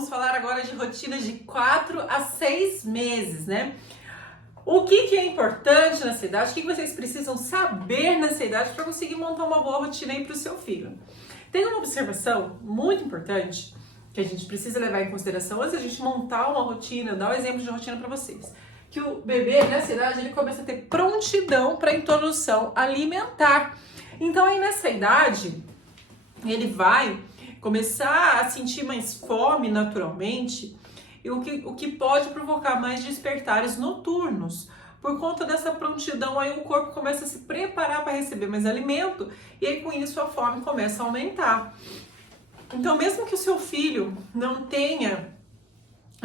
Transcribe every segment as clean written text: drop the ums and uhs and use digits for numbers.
vamos falar agora de rotinas de 4 a 6 meses, né? O que é importante nessa idade? O que vocês precisam saber nessa idade para conseguir montar uma boa rotina aí para o seu filho? Tem uma observação muito importante que a gente precisa levar em consideração antes da gente montar uma rotina, dar um exemplo de rotina para vocês. Que o bebê nessa idade ele começa a ter prontidão para introdução alimentar. Então aí nessa idade ele vai começar a sentir mais fome naturalmente, e o que pode provocar mais despertares noturnos. Por conta dessa prontidão, aí o corpo começa a se preparar para receber mais alimento, e aí com isso a fome começa a aumentar. Então, mesmo que o seu filho não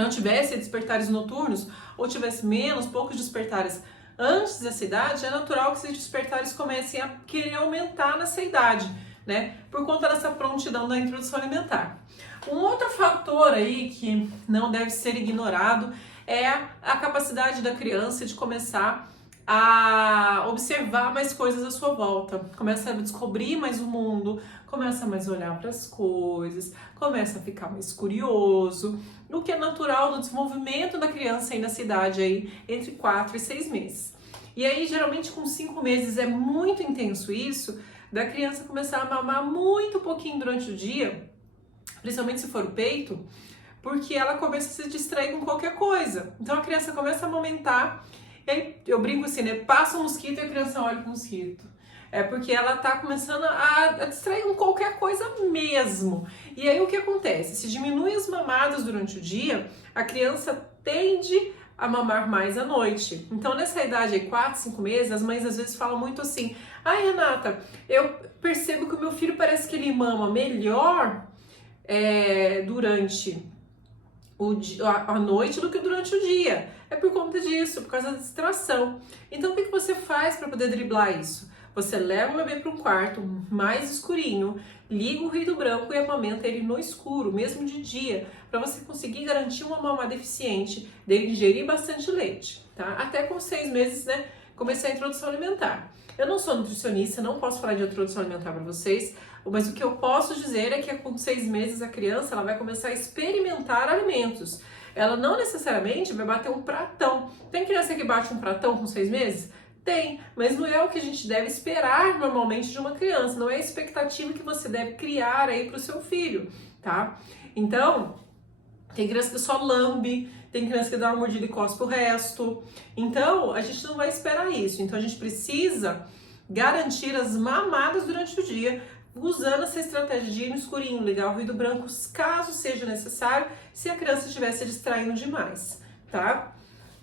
tivesse despertares noturnos, ou tivesse poucos despertares antes dessa idade, é natural que esses despertares comecem a querer aumentar nessa idade, né? Por conta dessa prontidão da introdução alimentar. Um outro fator aí que não deve ser ignorado é a capacidade da criança de começar a observar mais coisas à sua volta. Começa a descobrir mais o mundo, começa mais a olhar para as coisas, começa a ficar mais curioso, o que é natural do desenvolvimento da criança aí nessa idade aí, entre 4 e 6 meses. E aí, geralmente com 5 meses é muito intenso isso, da criança começar a mamar muito pouquinho durante o dia, principalmente se for o peito, porque ela começa a se distrair com qualquer coisa. Então a criança começa a amamentar, e aí eu brinco assim, né? Passa um mosquito e a criança olha pro mosquito. É porque ela tá começando a distrair com qualquer coisa mesmo. E aí o que acontece? Se diminui as mamadas durante o dia, a criança tende a mamar mais à noite. Então nessa idade aí, 4, 5 meses, as mães às vezes falam muito assim: ai, Renata, eu percebo que o meu filho parece que ele mama melhor durante a noite do que durante o dia. É por conta disso, por causa da distração. Então o que você faz para poder driblar isso? Você leva o bebê para um quarto mais escurinho, liga o ruído branco e amamenta ele no escuro, mesmo de dia, para você conseguir garantir uma mamada eficiente, dele ingerir bastante leite, tá? Até com 6 meses, né, começar a introdução alimentar. Eu não sou nutricionista, não posso falar de introdução alimentar para vocês, mas o que eu posso dizer é que com 6 meses a criança ela vai começar a experimentar alimentos. Ela não necessariamente vai bater um pratão. Tem criança que bate um pratão com 6 meses? Tem, mas não é o que a gente deve esperar normalmente de uma criança, não é a expectativa que você deve criar aí para o seu filho, tá? Então, tem criança que só lambe, tem criança que dá uma mordida e cospe o resto. Então, a gente não vai esperar isso. Então, a gente precisa garantir as mamadas durante o dia, usando essa estratégia de ir no escurinho, ligar o ruído branco, caso seja necessário, se a criança estiver se distraindo demais, tá?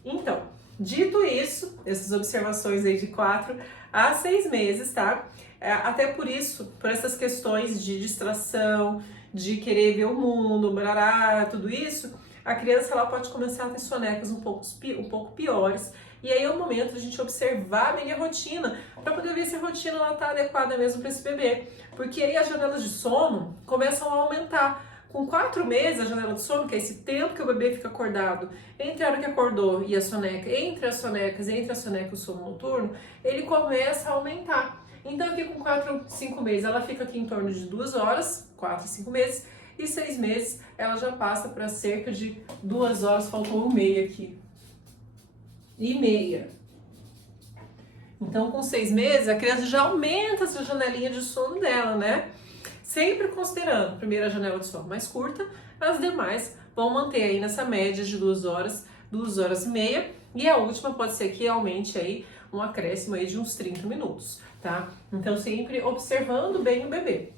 Então, dito isso, essas observações aí de 4 a 6 meses, tá? Até por isso, por essas questões de distração, de querer ver o mundo, barará, tudo isso, a criança ela pode começar a ter sonecas um pouco piores. E aí é o momento de a gente observar bem a rotina, para poder ver se a rotina está adequada mesmo para esse bebê. Porque aí as janelas de sono começam a aumentar. Com 4 meses, a janela de sono, que é esse tempo que o bebê fica acordado, entre a hora que acordou e a soneca, entre a soneca e o sono noturno, ele começa a aumentar. Então aqui com 4, 5 meses, ela fica aqui em torno de 2 horas, 4, 5 meses, e 6 meses ela já passa para cerca de 2 horas, faltou 1,5 aqui. E meia. Então com 6 meses, a criança já aumenta essa janelinha de sono dela, né? Sempre considerando, primeiro a janela de sono mais curta, as demais vão manter aí nessa média de 2 horas, 2 horas e meia, e a última pode ser que aumente aí um acréscimo aí de uns 30 minutos, tá? Então sempre observando bem o bebê.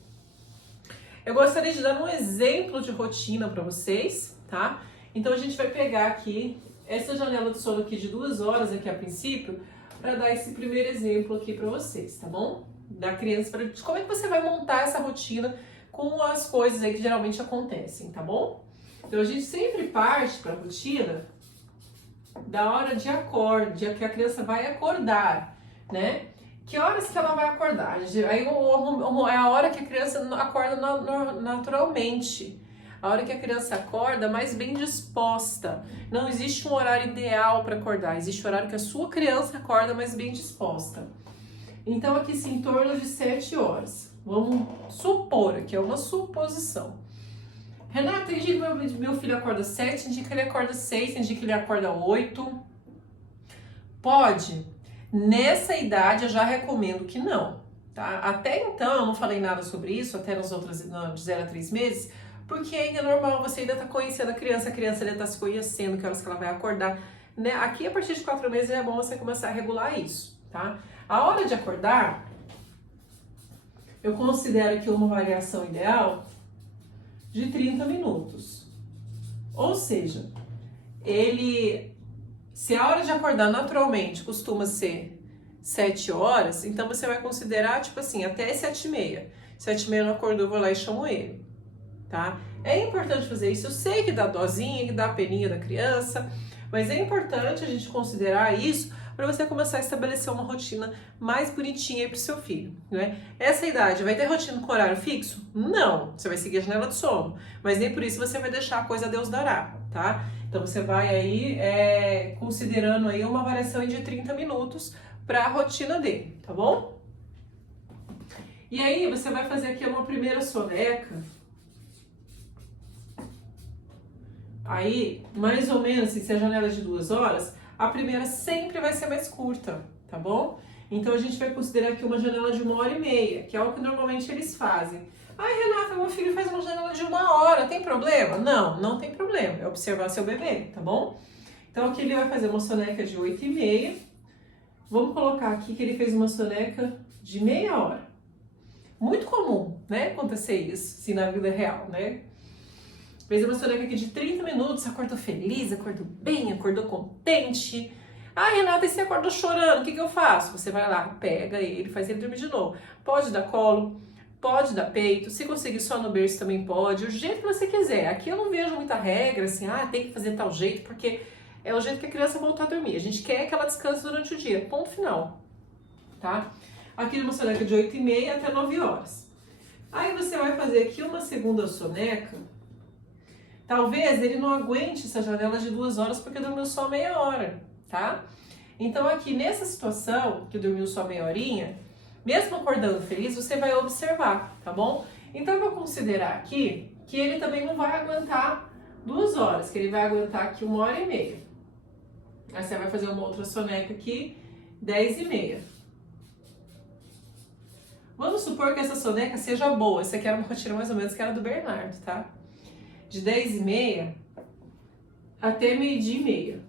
Eu gostaria de dar um exemplo de rotina para vocês, tá? Então a gente vai pegar aqui essa janela de sono aqui de 2 horas aqui a princípio, para dar esse primeiro exemplo aqui para vocês, tá bom? Da criança, para como é que você vai montar essa rotina com as coisas aí que geralmente acontecem, tá bom? Então a gente sempre parte para a rotina da hora de acorde, que a criança vai acordar, né? Que horas que ela vai acordar? Aí é a hora que a criança acorda naturalmente. A hora que a criança acorda mais bem disposta. Não existe um horário ideal para acordar, existe o horário que a sua criança acorda mais bem disposta. Então aqui sim, em torno de 7 horas. Vamos supor, aqui é uma suposição. Renata, tem dia que meu filho acorda 7, tem dia que ele acorda 6, tem dia que ele acorda 8. Pode. Nessa idade eu já recomendo que não, tá? Até então eu não falei nada sobre isso, até nas outras, de 0 a 3 meses, porque ainda é normal, você ainda tá conhecendo a criança ainda tá se conhecendo, que horas que ela vai acordar, né? Aqui a partir de 4 meses é bom você começar a regular isso, tá? A hora de acordar, eu considero que uma variação ideal de 30 minutos. Ou seja, se a hora de acordar naturalmente costuma ser 7 horas, então você vai considerar, tipo assim, até 7h30. 7h30 não acordou, eu vou lá e chamo ele, tá? É importante fazer isso. Eu sei que dá dosinha, que dá peninha da criança, mas é importante a gente considerar isso para você começar a estabelecer uma rotina mais bonitinha para o seu filho, né? Essa idade, vai ter rotina com horário fixo? Não, você vai seguir a janela de sono, mas nem por isso você vai deixar a coisa a Deus dará, tá? Então você vai aí considerando aí uma variação de 30 minutos para a rotina dele, tá bom? E aí você vai fazer aqui uma primeira soneca. Aí, mais ou menos, se a janela é de 2 horas, a primeira sempre vai ser mais curta, tá bom? Então a gente vai considerar aqui uma janela de 1h30, que é o que normalmente eles fazem. Ai, Renata, meu filho faz uma janela de 1 hora, tem problema? Não, não tem problema, é observar seu bebê, tá bom? Então aqui ele vai fazer uma soneca de 8h30. Vamos colocar aqui que ele fez uma soneca de meia hora. Muito comum, né, acontecer isso, assim, na vida real, né? Fez uma soneca aqui de 30 minutos, acordou feliz, acordou bem, acordou contente. Ah, Renata, e você acordou chorando, o que eu faço? Você vai lá, pega ele, faz ele dormir de novo. Pode dar colo, pode dar peito, se conseguir só no berço também pode, o jeito que você quiser. Aqui eu não vejo muita regra, assim, tem que fazer tal jeito, porque é o jeito que a criança voltar a dormir. A gente quer que ela descanse durante o dia, ponto final, tá? Aqui uma soneca de 8h30 até 9 horas. Aí você vai fazer aqui uma segunda soneca. Talvez ele não aguente essa janela de 2 horas porque dormiu só meia hora, tá? Então aqui nessa situação, que dormiu só meia horinha, mesmo acordando feliz, você vai observar, tá bom? Então eu vou considerar aqui que ele também não vai aguentar 2 horas, que ele vai aguentar aqui 1h30. Aí você vai fazer uma outra soneca aqui, 10h30. Vamos supor que essa soneca seja boa. Essa aqui era uma rotina mais ou menos que era do Bernardo, tá? De 10h30 até 12h30.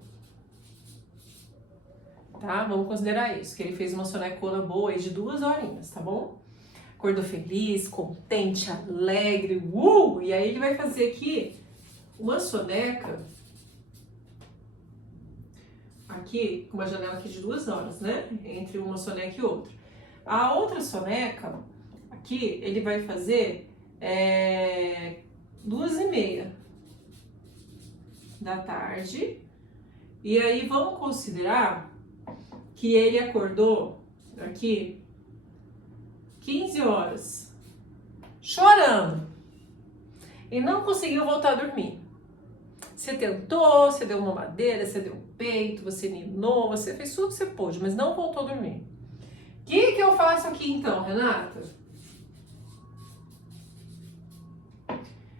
Tá? Vamos considerar isso, que ele fez uma sonecona boa aí de 2 horinhas, tá bom? Acordou feliz, contente, alegre, E aí ele vai fazer aqui uma soneca, aqui, com uma janela aqui de 2 horas, né? Entre uma soneca e outra. A outra soneca, aqui, ele vai fazer 2h30 da tarde. E aí vamos considerar que ele acordou aqui 15 horas, chorando, e não conseguiu voltar a dormir. Você tentou, você deu uma mamadeira, você deu peito, você ninou, você fez tudo que você pôde, mas não voltou a dormir. O que eu faço aqui então, Renata?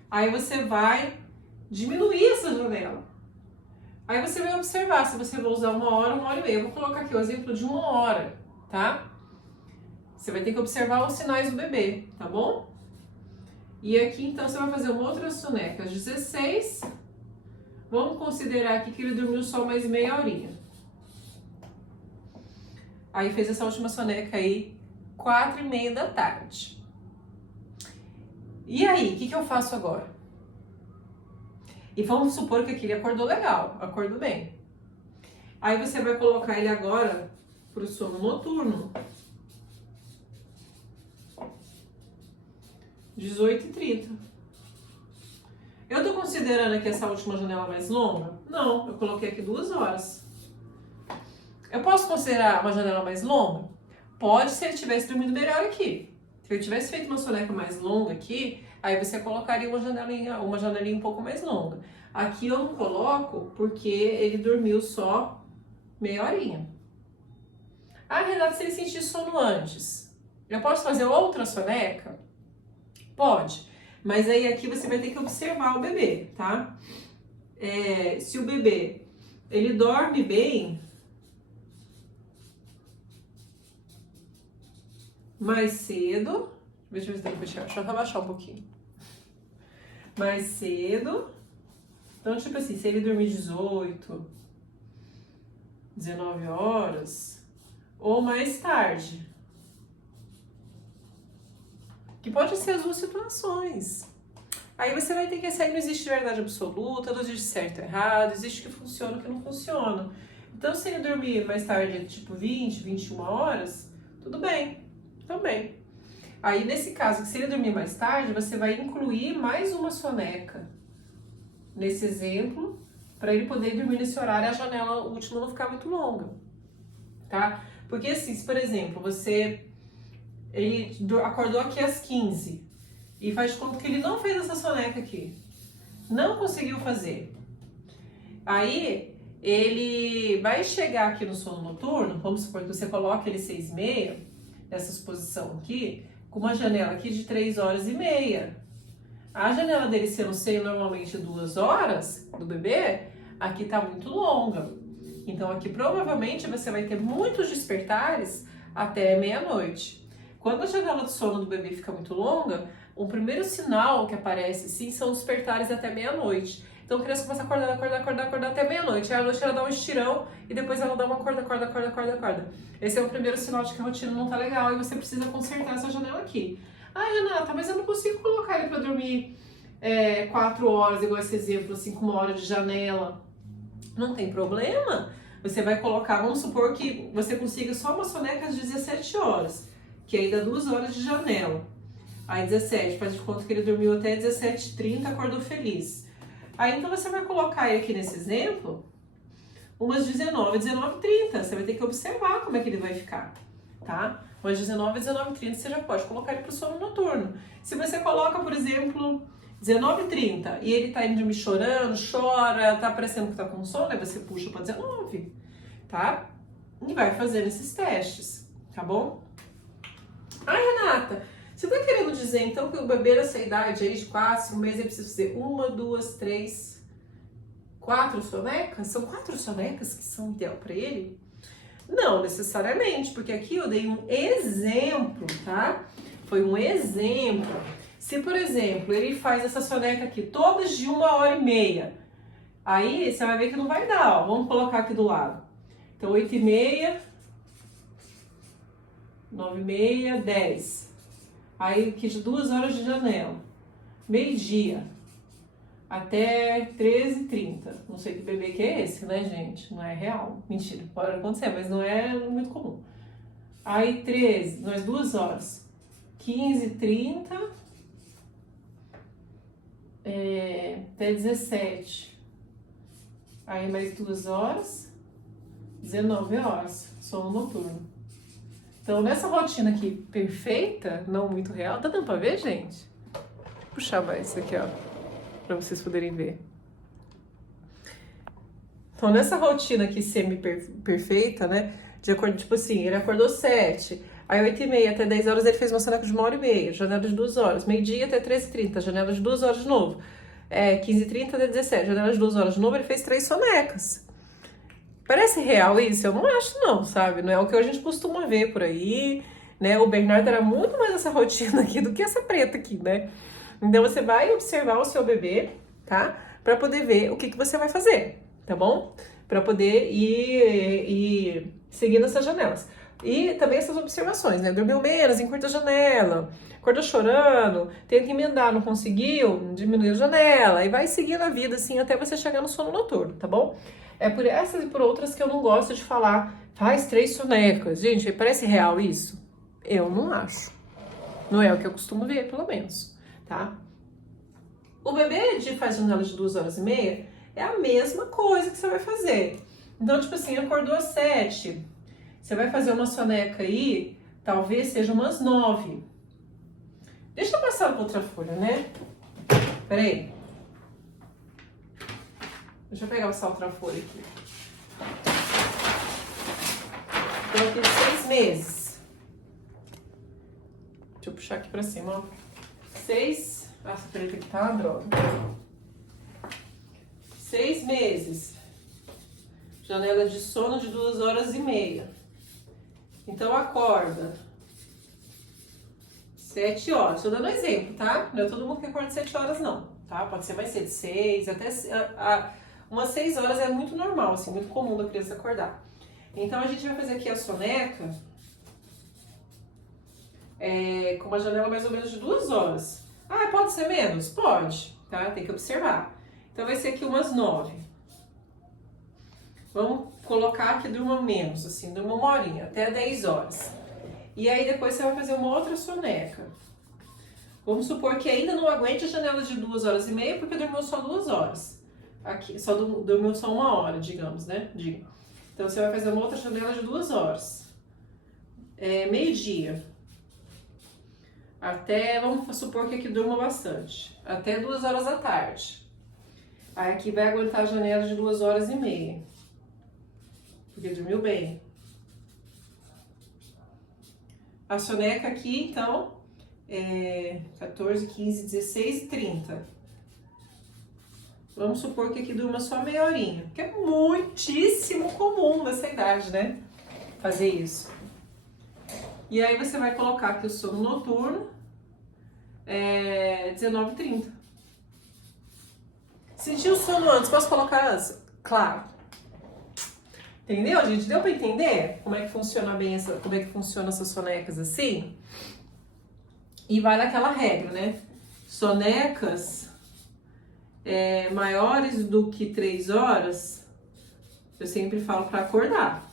Aí você vai diminuir essa janela. Aí você vai observar se você vai usar 1 hora, 1h30. Eu vou colocar aqui o exemplo de 1 hora, tá? Você vai ter que observar os sinais do bebê, tá bom? E aqui então você vai fazer uma outra soneca às 16. Vamos considerar aqui que ele dormiu só mais meia horinha. Aí fez essa última soneca aí, 4h30 da tarde. E aí, o que eu faço agora? E vamos supor que aqui ele acordou legal, acordou bem. Aí você vai colocar ele agora pro sono noturno. 18h30. Eu tô considerando aqui essa última janela mais longa? Não, eu coloquei aqui 2 horas. Eu posso considerar uma janela mais longa? Pode, se ele tivesse dormido melhor aqui. Se ele tivesse feito uma soneca mais longa aqui, aí você colocaria uma janelinha um pouco mais longa. Aqui eu não coloco porque ele dormiu só meia horinha. Ah, Renata, se ele sentir sono antes, eu posso fazer outra soneca? Pode. Mas aí aqui você vai ter que observar o bebê, tá? Se o bebê, ele dorme bem, mais cedo, deixa eu ver se eu deixa eu abaixar um pouquinho. Mais cedo, então tipo assim, se ele dormir 18, 19 horas, ou mais tarde, que pode ser as duas situações. Aí você vai ter que sair, não existe verdade absoluta, não existe certo e errado, existe o que funciona e o que não funciona. Então, se ele dormir mais tarde, tipo 20, 21 horas, tudo bem, também. Aí, nesse caso, se ele dormir mais tarde, você vai incluir mais uma soneca nesse exemplo, para ele poder dormir nesse horário e a janela última não ficar muito longa, tá? Porque assim, se por exemplo, ele acordou aqui às 15 e faz de conta que ele não fez essa soneca aqui, não conseguiu fazer. Aí, ele vai chegar aqui no sono noturno, vamos supor que você coloque ele 6h30, nessa posição aqui, com uma janela aqui de 3h30. A janela dele sendo normalmente 2 horas do bebê, aqui tá muito longa. Então aqui provavelmente você vai ter muitos despertares até meia-noite. Quando a janela de sono do bebê fica muito longa, o primeiro sinal que aparece sim são os despertares até meia-noite. Então a criança começa a acordar até meia-noite. Aí à noite ela dá um estirão e depois ela dá uma acorda. Esse é o primeiro sinal de que a rotina não tá legal e você precisa consertar essa janela aqui. Ah, Renata, mas eu não consigo colocar ele pra dormir 4 horas, igual esse exemplo, assim, com 1 hora de janela. Não tem problema. Você vai colocar, vamos supor que você consiga só uma soneca às 17 horas, que aí dá 2 horas de janela. Aí 17, faz de conta que ele dormiu até 17h30, acordou feliz. Aí então você vai colocar ele aqui nesse exemplo, umas 19, 19h30. Você vai ter que observar como é que ele vai ficar, tá? Umas 19, 19h30 você já pode colocar ele pro sono noturno. Se você coloca, por exemplo, 19h30 e ele tá indo dormir chorando, chora, tá parecendo que tá com sono, aí você puxa pra 19, tá? E vai fazendo esses testes, tá bom? Ai, Renata, você tá querendo dizer então que o bebê nessa idade aí de 4, 5 meses ele precisa fazer 1, 2, 3, 4 sonecas? São 4 sonecas que são ideal pra ele? Não necessariamente, porque aqui eu dei um exemplo, tá? Foi um exemplo. Se, por exemplo, ele faz essa soneca aqui todas de 1h30, aí você vai ver que não vai dar, ó. Vamos colocar aqui do lado. Então, 8h30, 9h30, 10. Aí aqui de 2 horas de janela. Meio-dia até 13h30. Não sei que bebê que é esse, né, gente? Não é real. Mentira, pode acontecer, mas não é muito comum. Aí 13, mais 2 horas. 15h30 até 17. Aí mais 2 horas. 19 horas. Sono noturno. Então, nessa rotina aqui perfeita, não muito real, tá dando pra ver, gente? Vou puxar mais isso aqui, ó, pra vocês poderem ver. Então, nessa rotina aqui semi-perfeita, né, de acordo, tipo assim, ele acordou 7, aí 8h30 até 10 horas ele fez uma soneca de 1h30, janela de 2 horas, meio-dia até 13h30, janela de 2 horas de novo, 15h30 até 17, janela de 2 horas de novo, ele fez 3 sonecas. Parece real isso? Eu não acho não, sabe? Não é o que a gente costuma ver por aí, né? O Bernardo era muito mais essa rotina aqui do que essa preta aqui, né? Então você vai observar o seu bebê, tá? Pra poder ver o que você vai fazer, tá bom? Pra poder ir seguindo essas janelas. E também essas observações, né? Dormiu menos, encurta a janela, acordou chorando, tenta emendar, não conseguiu, diminui a janela, e vai seguindo a vida assim até você chegar no sono noturno, tá bom? É por essas e por outras que eu não gosto de falar, faz 3 sonecas. Gente, parece real isso? Eu não acho. Não é o que eu costumo ver, pelo menos, tá? O bebê de faz janela de 2h30 é a mesma coisa que você vai fazer. Então, tipo assim, acordou às 7, você vai fazer uma soneca aí, talvez seja umas 9. Deixa eu passar para outra folha, né? Peraí. Deixa eu pegar essa outra folha aqui. Então, aqui de 6 meses. Deixa eu puxar aqui pra cima, ó. 6 Nossa, peraí, tem que tá uma droga. 6 meses. Janela de sono de 2h30. Então acorda 7 horas. Estou dando um exemplo, tá? Não é todo mundo que acorda 7 horas, não. Tá? Pode ser mais cedo, 6, até umas 6 horas é muito normal, assim, muito comum da criança acordar. Então a gente vai fazer aqui a soneca com uma janela mais ou menos de 2 horas. Ah, pode ser menos? Pode, tá? Tem que observar. Então vai ser aqui umas 9. Vamos colocar que durma menos, assim, durma 1 horinha, até 10 horas. E aí depois você vai fazer uma outra soneca. Vamos supor que ainda não aguente a janela de 2h30, porque dormiu só 2 horas. Aqui, dormiu só 1 hora, digamos, né? Então você vai fazer uma outra janela de 2 horas. Meio-dia. Até, vamos supor que aqui durma bastante. Até 2 horas da tarde. Aí aqui vai aguentar a janela de 2h30. Porque dormiu bem. A soneca aqui, então, 14, 15, 16 e 30. Vamos supor que aqui durma só meia horinha, que é muitíssimo comum nessa idade, né? Fazer isso. E aí você vai colocar aqui o sono noturno, 19h30. Sentiu o sono antes, posso colocar antes? Claro. Entendeu, gente? Deu pra entender como é que funciona bem como é que funciona essas sonecas assim? E vai naquela regra, né? Sonecas maiores do que 3 horas, eu sempre falo para acordar.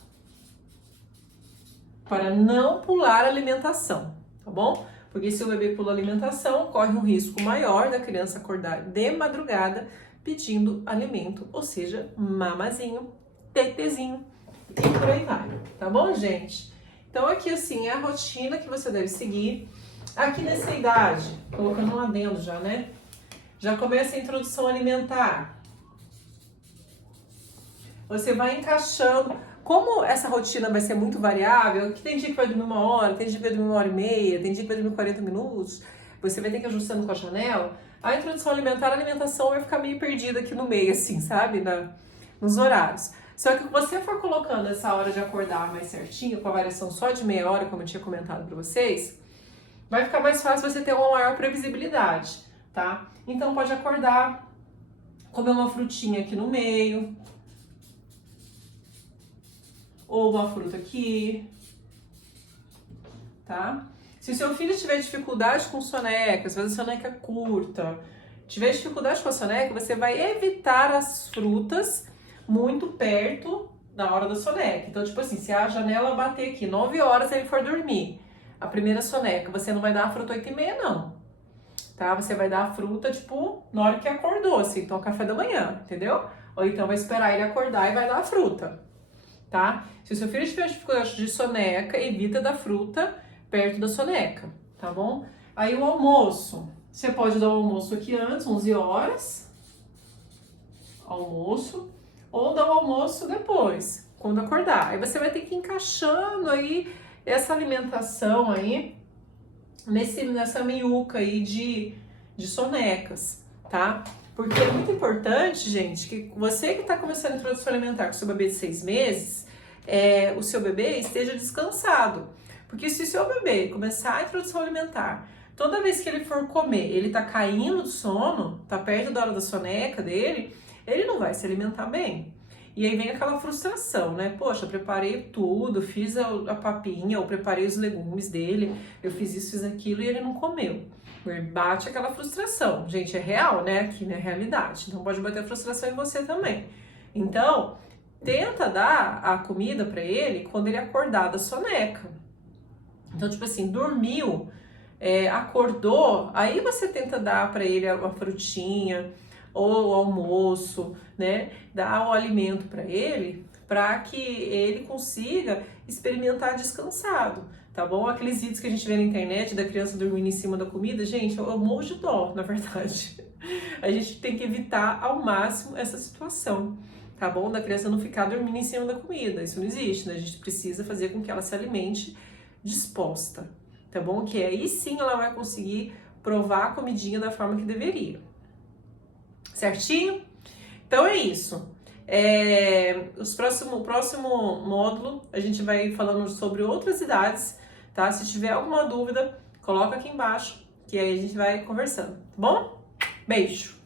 Para não pular a alimentação, tá bom? Porque se o bebê pula a alimentação, corre um risco maior da criança acordar de madrugada pedindo alimento, ou seja, mamazinho, tetezinho e por aí vai, tá bom, gente? Então aqui assim é a rotina que você deve seguir. Aqui nessa idade, colocando um adendo já, né? Já começa a introdução alimentar. Você vai encaixando. Como essa rotina vai ser muito variável, que tem dia que vai dormir 1 hora, tem dia que vai dormir 1h30, tem dia que vai dormir 40 minutos, você vai ter que ir ajustando com a janela. A introdução alimentar, a alimentação vai ficar meio perdida aqui no meio, assim, sabe? Nos horários. Só que se você for colocando essa hora de acordar mais certinho, com a variação só de meia hora, como eu tinha comentado pra vocês, vai ficar mais fácil você ter uma maior previsibilidade, tá? Então pode acordar, comer uma frutinha aqui no meio, ou uma fruta aqui, tá? Se o seu filho tiver dificuldade com soneca, se fazer soneca curta, tiver dificuldade com a soneca, você vai evitar as frutas muito perto da hora da soneca. Então, tipo assim, se a janela bater aqui 9 horas e ele for dormir, a primeira soneca, você não vai dar a fruta 8h30, não. Tá? Você vai dar a fruta, tipo, na hora que acordou, assim, então café da manhã, entendeu? Ou então vai esperar ele acordar e vai dar a fruta, tá? Se o seu filho tiver dificuldade de soneca, evita dar fruta perto da soneca, tá bom? Aí o almoço, você pode dar o almoço aqui antes, 11 horas, almoço, ou dar o almoço depois, quando acordar. Aí você vai ter que ir encaixando aí essa alimentação aí nessa meiuca aí de sonecas, tá? Porque é muito importante, gente, que você que tá começando a introdução alimentar com seu bebê de 6 meses, o seu bebê esteja descansado. Porque se o seu bebê começar a introdução alimentar, toda vez que ele for comer, ele tá caindo do sono, tá perto da hora da soneca dele, ele não vai se alimentar bem. E aí vem aquela frustração, né? Poxa, eu preparei tudo, fiz a papinha, eu preparei os legumes dele, eu fiz isso, fiz aquilo e ele não comeu. Bate aquela frustração. Gente, é real, né? Aqui na realidade. Então pode bater a frustração em você também. Então, tenta dar a comida pra ele quando ele acordar da soneca. Então, tipo assim, dormiu, acordou, aí você tenta dar pra ele uma frutinha, ou o almoço, né? Dar o alimento para ele, para que ele consiga experimentar descansado, tá bom? Aqueles vídeos que a gente vê na internet da criança dormindo em cima da comida, gente, eu morro de dó, na verdade. A gente tem que evitar ao máximo essa situação, tá bom? Da criança não ficar dormindo em cima da comida, isso não existe, né? A gente precisa fazer com que ela se alimente disposta, tá bom? Que aí sim ela vai conseguir provar a comidinha da forma que deveria. Certinho? Então é isso. O próximo módulo a gente vai falando sobre outras idades, tá? Se tiver alguma dúvida, coloca aqui embaixo, que aí a gente vai conversando, tá bom? Beijo!